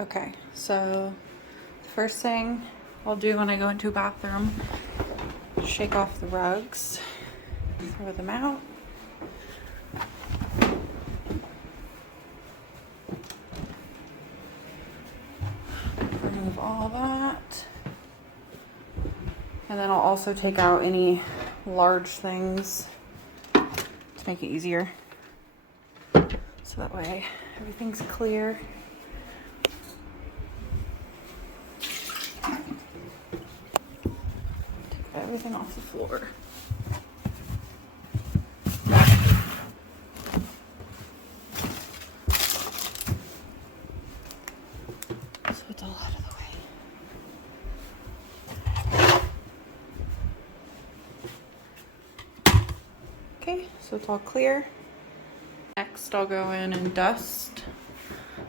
Okay, so the first thing I'll do when I go into a bathroom, shake off the rugs, throw them out. Remove all that. And then I'll also take out any large things to make it easier. So that way everything's clear. Take everything off the floor. So it's all out of the way. Okay, so it's all clear. Next, I'll go in and dust,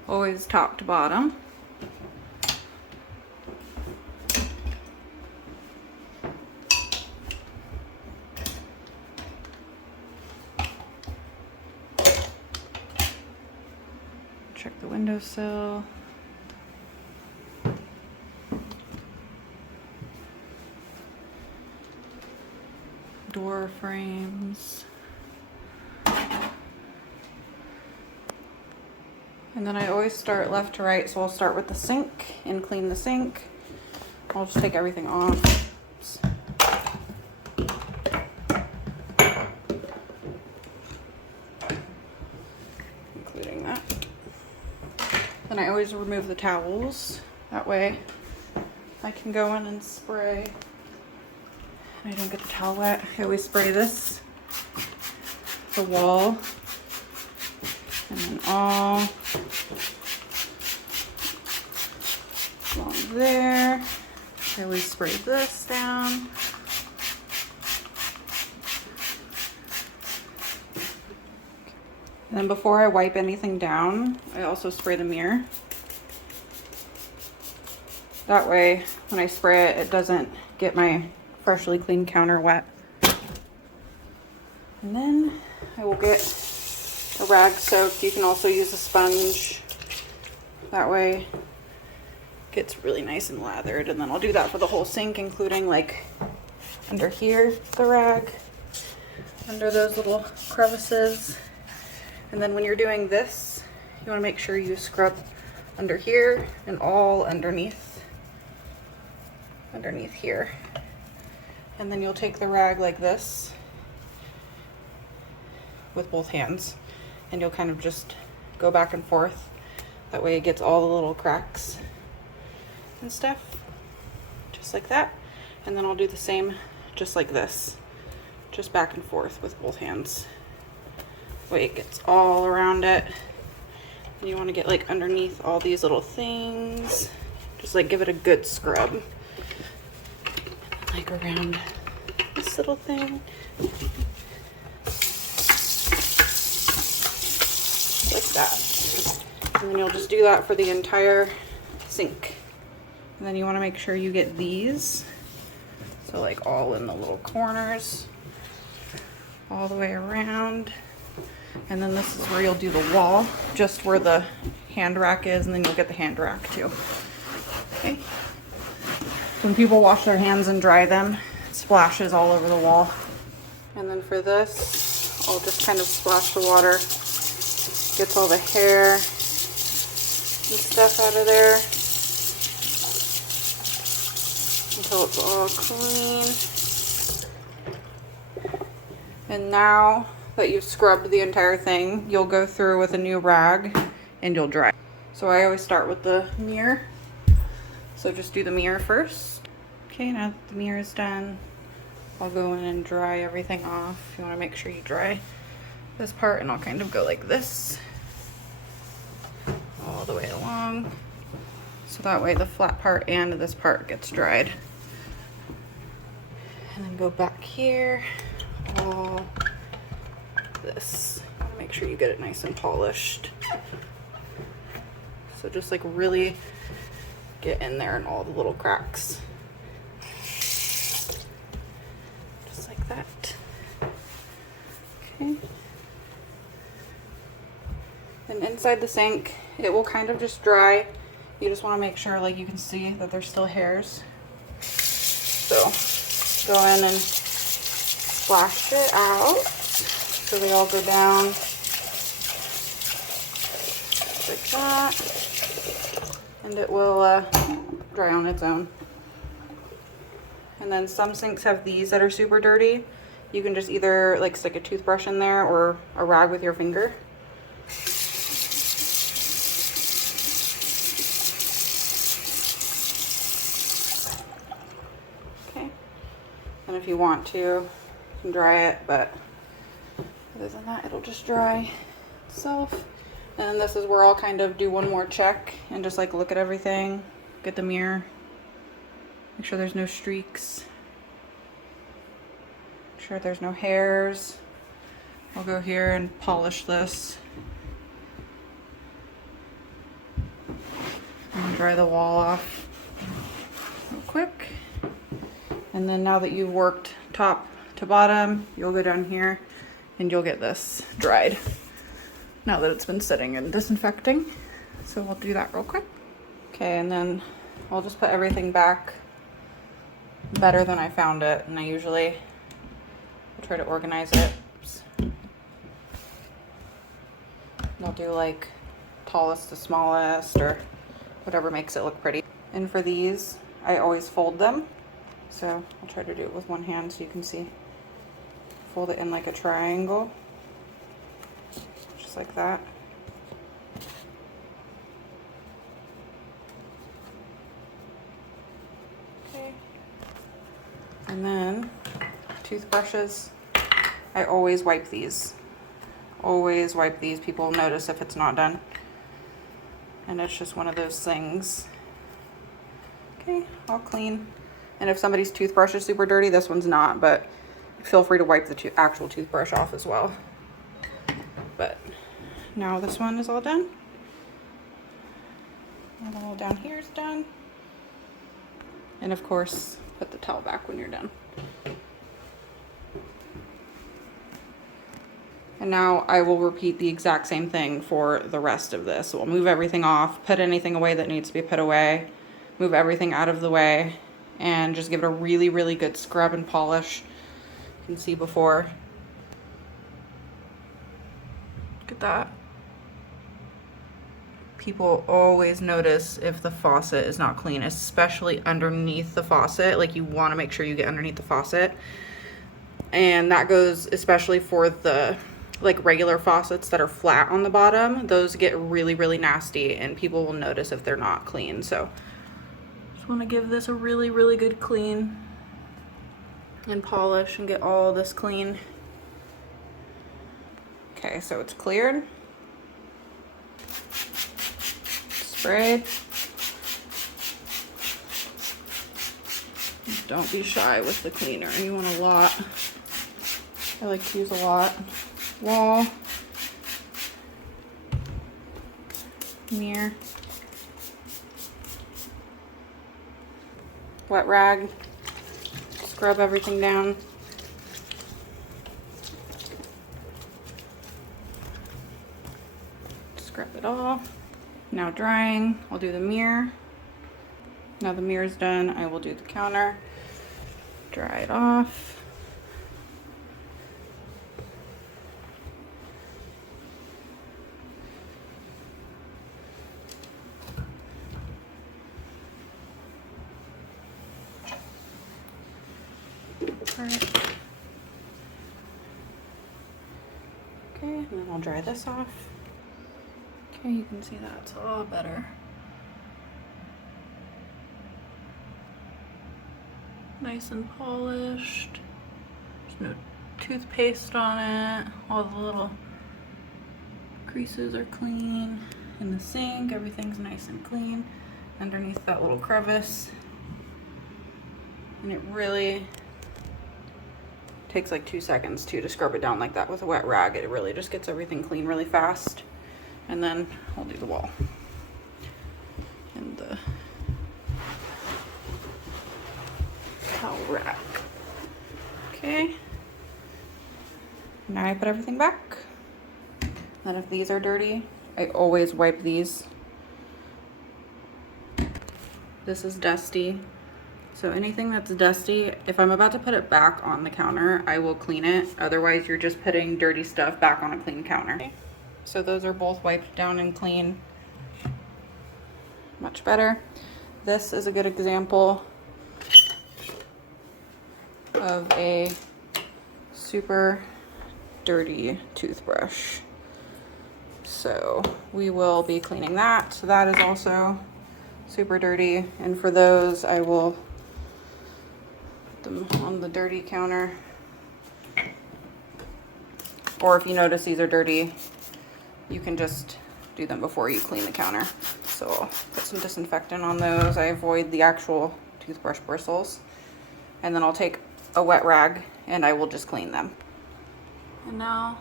always top to bottom. Check the windowsill. Door frames. And then I always start left to right, so I'll start with the sink and clean the sink. I'll just take everything off. Oops. Including that. Then I always remove the towels. That way I can go in and spray. And I don't get the towel wet. I always spray this, the wall, and then all along there. I always spray this down. And then before I wipe anything down, I also spray the mirror. That way, when I spray it, it doesn't get my freshly cleaned counter wet. And then I will get a rag soaked. You can also use a sponge. That way it gets really nice and lathered. And then I'll do that for the whole sink, including like under here, the rag, under those little crevices. And then when you're doing this, you want to make sure you scrub under here and all underneath here. And then you'll take the rag like this with both hands, and you'll kind of just go back and forth. That way it gets all the little cracks and stuff, just like that. And then I'll do the same just like this, just back and forth with both hands. That way it gets all around it. And you want to get like underneath all these little things, just like give it a good scrub, like around this little thing, like that. And then you'll just do that for the entire sink. And then you want to make sure you get these, so like all in the little corners, all the way around. And then this is where you'll do the wall, just where the hand rack is, and then you'll get the hand rack too. Okay. When people wash their hands and dry them, it splashes all over the wall. And then for this, I'll just kind of splash the water, gets all the hair and stuff out of there until it's all clean. And now that you've scrubbed the entire thing, you'll go through with a new rag and you'll dry. So I always start with the mirror. So just do the mirror first. Okay, now that the mirror is done, I'll go in and dry everything off. You want to make sure you dry this part, and I'll kind of go like this all the way along. So that way the flat part and this part gets dried. And then go back here, all this. Make sure you get it nice and polished. So just like really get in there in all the little cracks. Just like that. Okay. And inside the sink, it will kind of just dry You just want to make sure, like, you can see that there's still hairs. So go in and splash it out so they all go down like that, and it will dry on its own. And then some sinks have these that are super dirty. You can just either like stick a toothbrush in there or a rag with your finger. Okay. And if you want to, you can dry it, but other than that, it'll just dry itself. And then this is where I'll kind of do one more check and just like look at everything, get the mirror, make sure there's no streaks, make sure there's no hairs. I'll go here and polish this and dry the wall off real quick. And then now that you've worked top to bottom, you'll go down here and you'll get this dried now that it's been sitting and disinfecting. So we'll do that real quick. Okay, and then I'll just put everything back better than I found it, and I usually try to organize it. Oops. And I'll do like tallest to smallest or whatever makes it look pretty. And for these, I always fold them. So I'll try to do it with one hand so you can see. Fold it in like a triangle, just like that. Okay. And then toothbrushes, I always wipe these. Always wipe these. People notice if it's not done. And it's just one of those things. Okay, all clean. And if somebody's toothbrush is super dirty, this one's not, but feel free to wipe the actual toothbrush off as well. But now this one is all done. And all down here is done. And of course, put the towel back when you're done. And now I will repeat the exact same thing for the rest of this. So we'll move everything off, put anything away that needs to be put away, move everything out of the way, and just give it a really, really good scrub and polish. You can see before. Look at that. People always notice if the faucet is not clean, especially underneath the faucet. Like, you want to make sure you get underneath the faucet. And that goes especially for the like regular faucets that are flat on the bottom. Those get really, really nasty and people will notice if they're not clean. So just want to give this a really, really good clean and polish and get all this clean. Okay, so it's cleared, sprayed. Don't be shy with the cleaner. You want a lot. I like to use a lot. Wall, mirror, wet rag, scrub everything down. Scrub it all. Now drying, I'll do the mirror. Now the mirror's done, I will do the counter. Dry it off. Okay, and then I'll dry this off. Okay, you can see that's a lot better. Nice and polished. There's no toothpaste on it. All the little creases are clean. In the sink, everything's nice and clean. Underneath that little crevice. And it really takes like 2 seconds too to scrub it down like that with a wet rag. It really just gets everything clean really fast. And then I'll do the wall and the towel rack. Okay. Now I put everything back. Then if these are dirty, I always wipe these. This is dusty. So anything that's dusty, if I'm about to put it back on the counter, I will clean it. Otherwise, you're just putting dirty stuff back on a clean counter. So those are both wiped down and clean. Much better. This is a good example of a super dirty toothbrush. So we will be cleaning that. So that is also super dirty. And for those, I will put them on the dirty counter. Or if you notice these are dirty, you can just do them before you clean the counter. So I'll put some disinfectant on those. I avoid the actual toothbrush bristles. And then I'll take a wet rag and I will just clean them. And now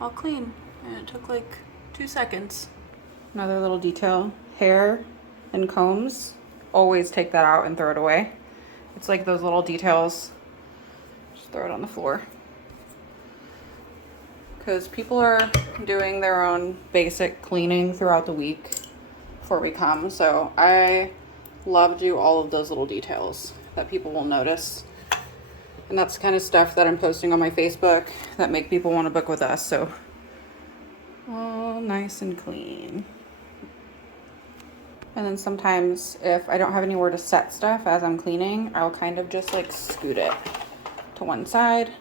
I'll clean. And it took like 2 seconds. Another little detail, hair and combs, always take that out and throw it away. It's like those little details, just throw it on the floor. Because people are doing their own basic cleaning throughout the week before we come. So I love to do all of those little details that people will notice. And that's the kind of stuff that I'm posting on my Facebook that make people want to book with us. So all nice and clean. And then sometimes if I don't have anywhere to set stuff as I'm cleaning, I'll kind of just like scoot it to one side.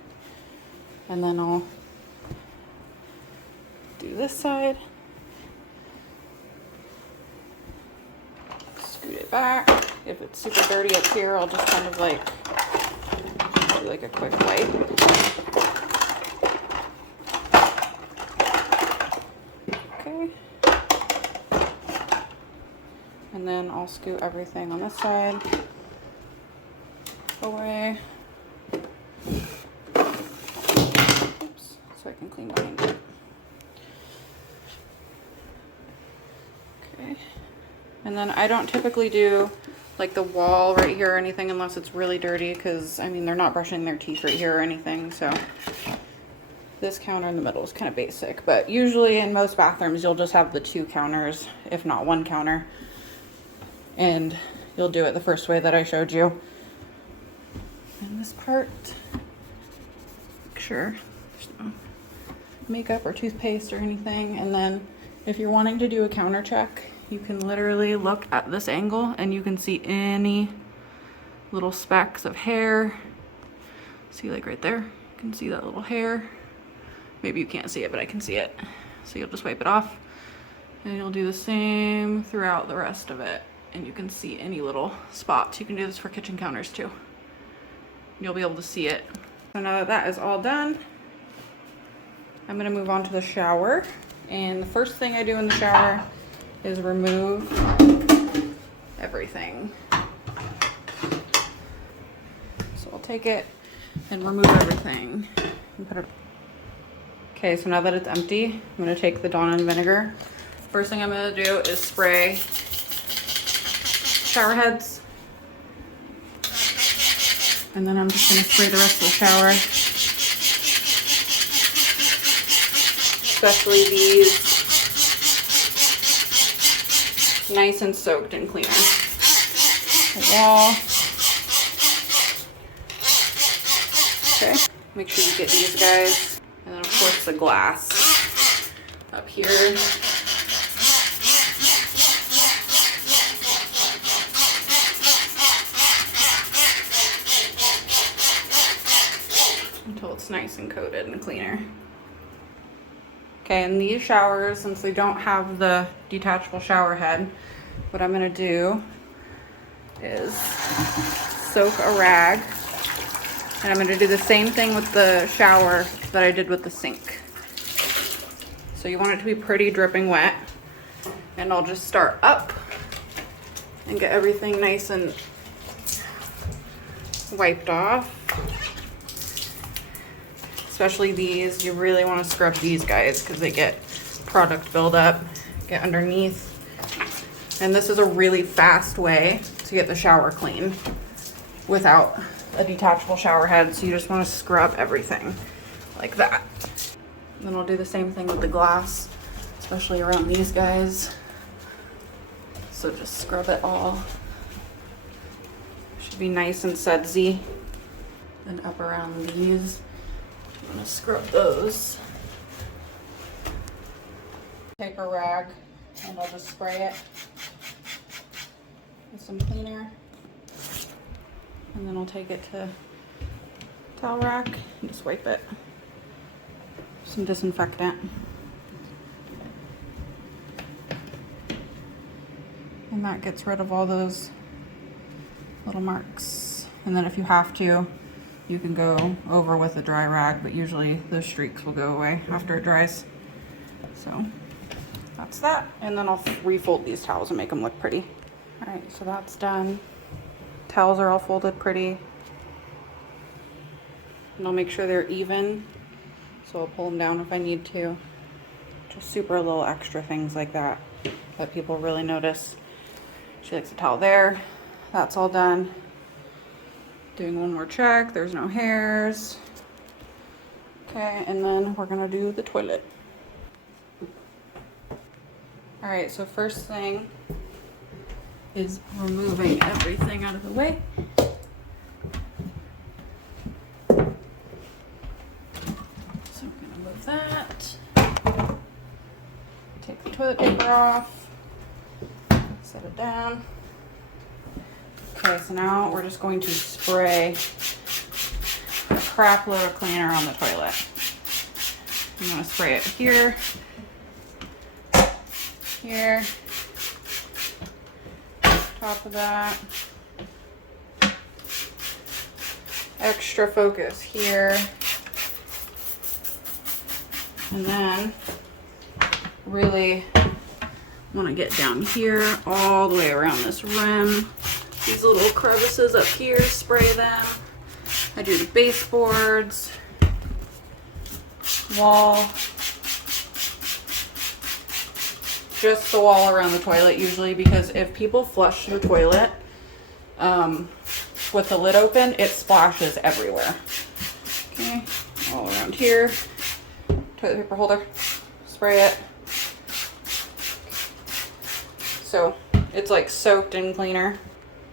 And then I'll do this side. Scoot it back. If it's super dirty up here, I'll just kind of like do like a quick wipe. Okay. And then I'll scoot everything on this side away. Oops, so I can clean behind it. Okay. And then I don't typically do like the wall right here or anything unless it's really dirty, because I mean they're not brushing their teeth right here or anything. So this counter in the middle is kind of basic, but usually in most bathrooms you'll just have the 2 counters, if not 1 counter, and you'll do it the first way that I showed you. And this part, make sure there's no makeup or toothpaste or anything. And then if you're wanting to do a counter check, you can literally look at this angle and you can see any little specks of hair. See, like right there, you can see that little hair. Maybe you can't see it, but I can see it. So you'll just wipe it off and you'll do the same throughout the rest of it. And you can see any little spots. You can do this for kitchen counters too. You'll be able to see it. So now that that is all done, I'm gonna move on to the shower. And the first thing I do in the shower is remove everything. So I'll take it and remove everything and put it. Okay, so now that it's empty, I'm gonna take the Dawn and vinegar. First thing I'm gonna do is spray shower heads. And then I'm just gonna spray the rest of the shower. Especially these. Nice and soaked and cleaner. The wall. Okay, make sure you get these guys. And then of course the glass up here. Until it's nice and coated and cleaner. Okay, in these showers, since they don't have the detachable shower head, what I'm gonna do is soak a rag, and I'm gonna do the same thing with the shower that I did with the sink. So you want it to be pretty dripping wet, and I'll just start up and get everything nice and wiped off. Especially these, you really want to scrub these guys because they get product buildup, get underneath. And this is a really fast way to get the shower clean without a detachable shower head. So you just want to scrub everything like that. And then I'll do the same thing with the glass, especially around these guys. So just scrub it all be nice and sudsy. Then up around these, I'm gonna scrub those. Take a rag and I'll just spray it with some cleaner. And then I'll take it to towel rack and just wipe it. Some disinfectant. And that gets rid of all those little marks. And then if you have to, you can go over with a dry rag, but usually those streaks will go away after it dries. So that's that. And then I'll refold these towels and make them look pretty. All right, so that's done. Towels are all folded pretty. And I'll make sure they're even. So I'll pull them down if I need to. Just super little extra things like that that people really notice. She likes a towel there. That's all done. Doing one more check. There's no hairs. Okay, and then we're gonna do the toilet. All right, so first thing is removing everything out of the way. So I'm gonna move that. Take the toilet paper off. Set it down. Okay, so now we're just going to spray a crap load of cleaner on the toilet. I'm gonna spray it here, here, top of that. Extra focus here. And then really want to get down here all the way around this rim. These little crevices up here, spray them. I do the baseboards, wall, just the wall around the toilet usually, because if people flush the toilet with the lid open, it splashes everywhere. Okay, all around here. Toilet paper holder, spray it. So it's like soaked in cleaner.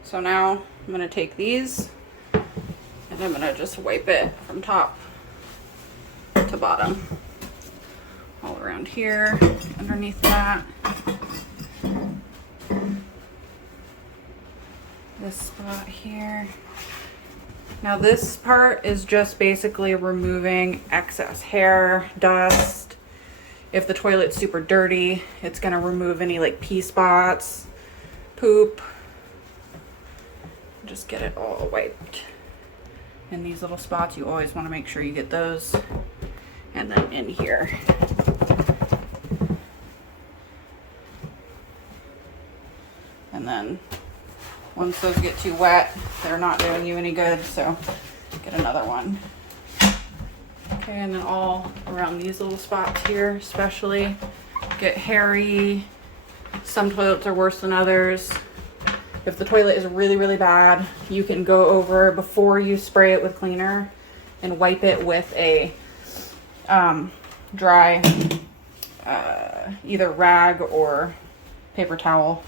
So now I'm gonna take these and I'm gonna just wipe it from top to bottom. All around here, underneath that. This spot here. Now this part is just basically removing excess hair, dust. If the toilet's super dirty, it's gonna remove any like pee spots, poop. Just get it all wiped. In these little spots, you always wanna make sure you get those. And then in here. And then once those get too wet, they're not doing you any good, so get another one. Okay, and then all around these little spots here, especially, get hairy. Some toilets are worse than others. If the toilet is really, really bad, you can go over before you spray it with cleaner and wipe it with a dry either rag or paper towel.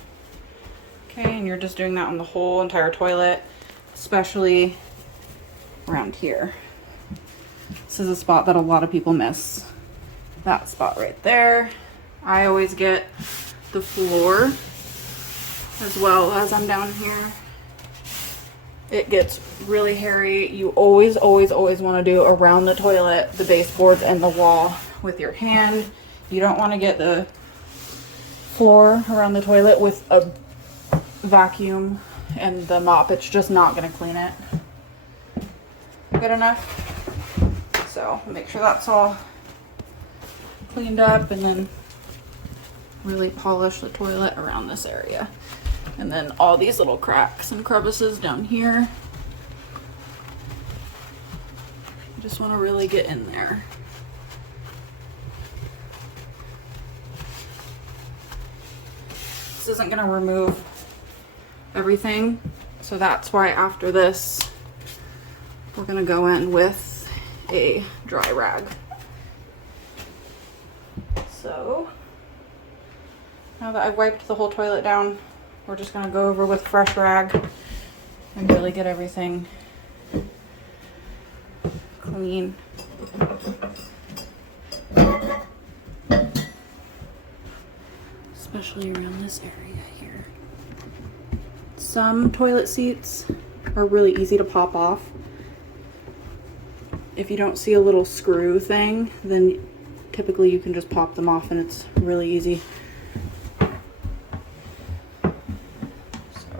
Okay, and you're just doing that on the whole entire toilet, especially around here. This is a spot that a lot of people miss. That spot right there. I always get the floor as well as I'm down here. It gets really hairy. You always, always, always want to do around the toilet, the baseboards and the wall with your hand. You don't want to get the floor around the toilet with a vacuum and the mop. It's just not going to clean it. Good enough? So make sure that's all cleaned up, and then really polish the toilet around this area. And then all these little cracks and crevices down here. You just want to really get in there. This isn't going to remove everything, so that's why after this we're going to go in with a dry rag. So now that I've wiped the whole toilet down, we're just going to go over with a fresh rag and really get everything clean. Especially around this area here. Some toilet seats are really easy to pop off. If you don't see a little screw thing, then typically you can just pop them off and it's really easy. So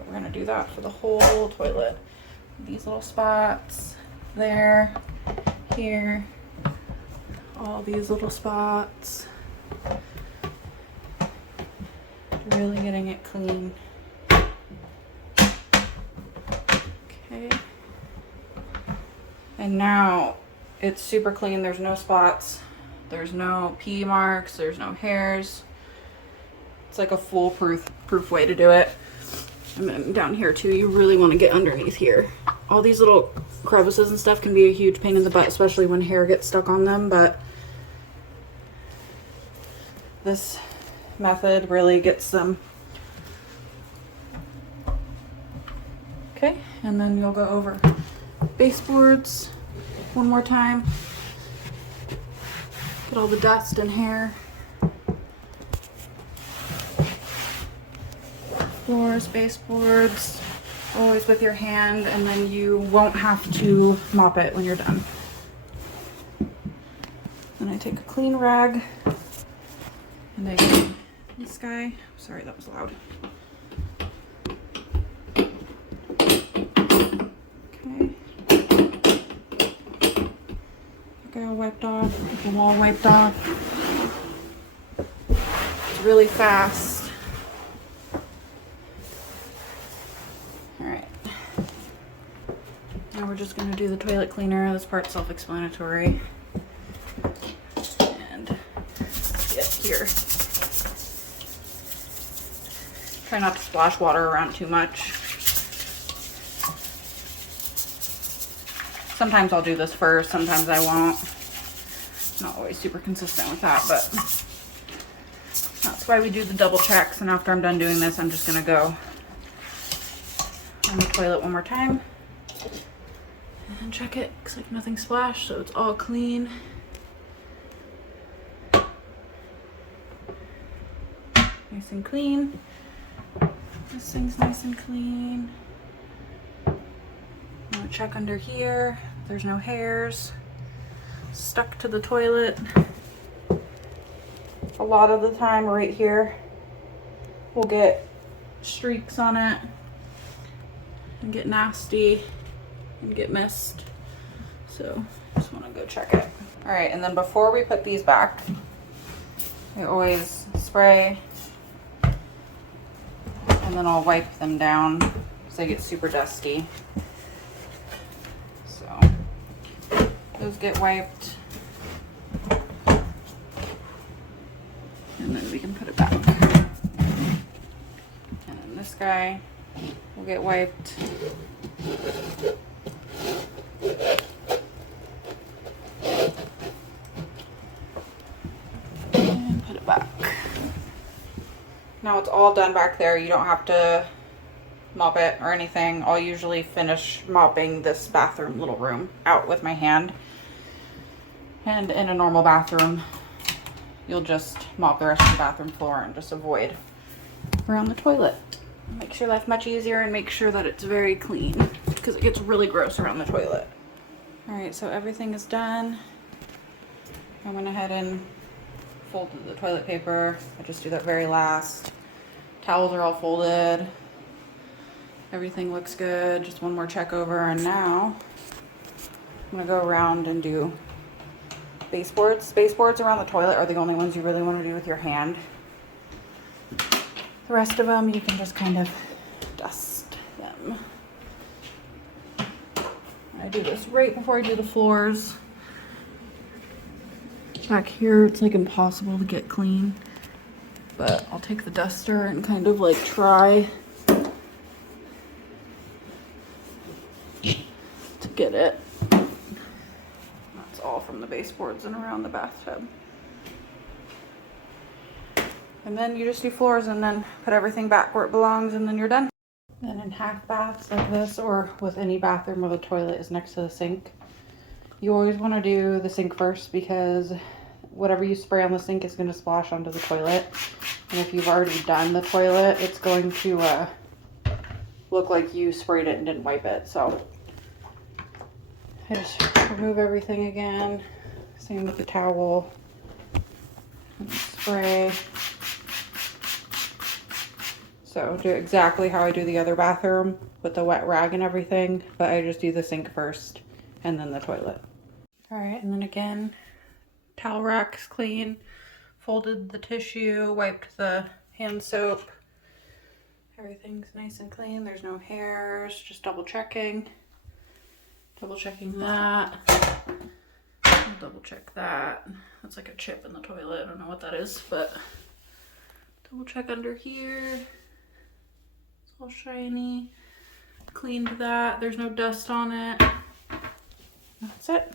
we're gonna do that for the whole toilet. These little spots, there, here, all these little spots. Really getting it clean. Okay. And now it's super clean. There's no spots. There's no pee marks. There's no hairs. It's like a foolproof way to do it. And then down here too, you really want to get underneath here. All these little crevices and stuff can be a huge pain in the butt, especially when hair gets stuck on them, but this method really gets them. Okay, and then you'll go over baseboards one more time. Get all the dust and hair. Floors, baseboards, always with your hand, and then you won't have to mop it when you're done. Then I take a clean rag and I get this guy. Sorry, that was loud. Okay. Okay, all wiped off. Get them all wiped off. It's really fast. Alright. Now we're just going to do the toilet cleaner. This part's self-explanatory. And get here. Try not to splash water around too much. Sometimes I'll do this first, sometimes I won't. Not always super consistent with that, but that's why we do the double checks. And after I'm done doing this, I'm just gonna go on the toilet one more time and check it. Looks like nothing splashed, so it's all clean. Nice and clean. This thing's nice and clean. I'm gonna check under here. There's no hairs stuck to the toilet. A lot of the time right here we'll get streaks on it and get nasty and get mist. So just want to go check it. All right, and then before we put these back, we always spray and then I'll wipe them down because they get super dusty. So those get wiped and then we can put it back. And then this guy will get wiped. And put it back. Now it's all done back there. You don't have to mop it or anything. I'll usually finish mopping this bathroom little room out with my hand. And in a normal bathroom, you'll just mop the rest of the bathroom floor and just avoid around the toilet. Makes your life much easier and make sure that it's very clean because it gets really gross around the toilet. All right, so everything is done. I went ahead and folded the toilet paper. I just do that very last. Towels are all folded. Everything looks good. Just one more check over, and now I'm gonna go around and do baseboards. Baseboards around the toilet are the only ones you really want to do with your hand. The rest of them you can just kind of dust them. I do this right before I do the floors. Back here it's like impossible to get clean, but I'll take the duster and kind of like try to get it. That's all from the baseboards and around the bathtub. And then you just do floors and then put everything back where it belongs and then you're done. Then in half baths like this, or with any bathroom where the toilet is next to the sink, you always want to do the sink first, because whatever you spray on the sink is going to splash onto the toilet. And if you've already done the toilet, it's going to look like you sprayed it and didn't wipe it. So I just remove everything again. Same with the towel. And spray. So do exactly how I do the other bathroom with the wet rag and everything, but I just do the sink first and then the toilet. All right, and then again, towel rack's clean, folded the tissue, wiped the hand soap. Everything's nice and clean. There's no hairs, just double checking that. I'll double check that. That's like a chip in the toilet. I don't know what that is, but double check under here. All shiny. Cleaned that. There's no dust on it. That's it.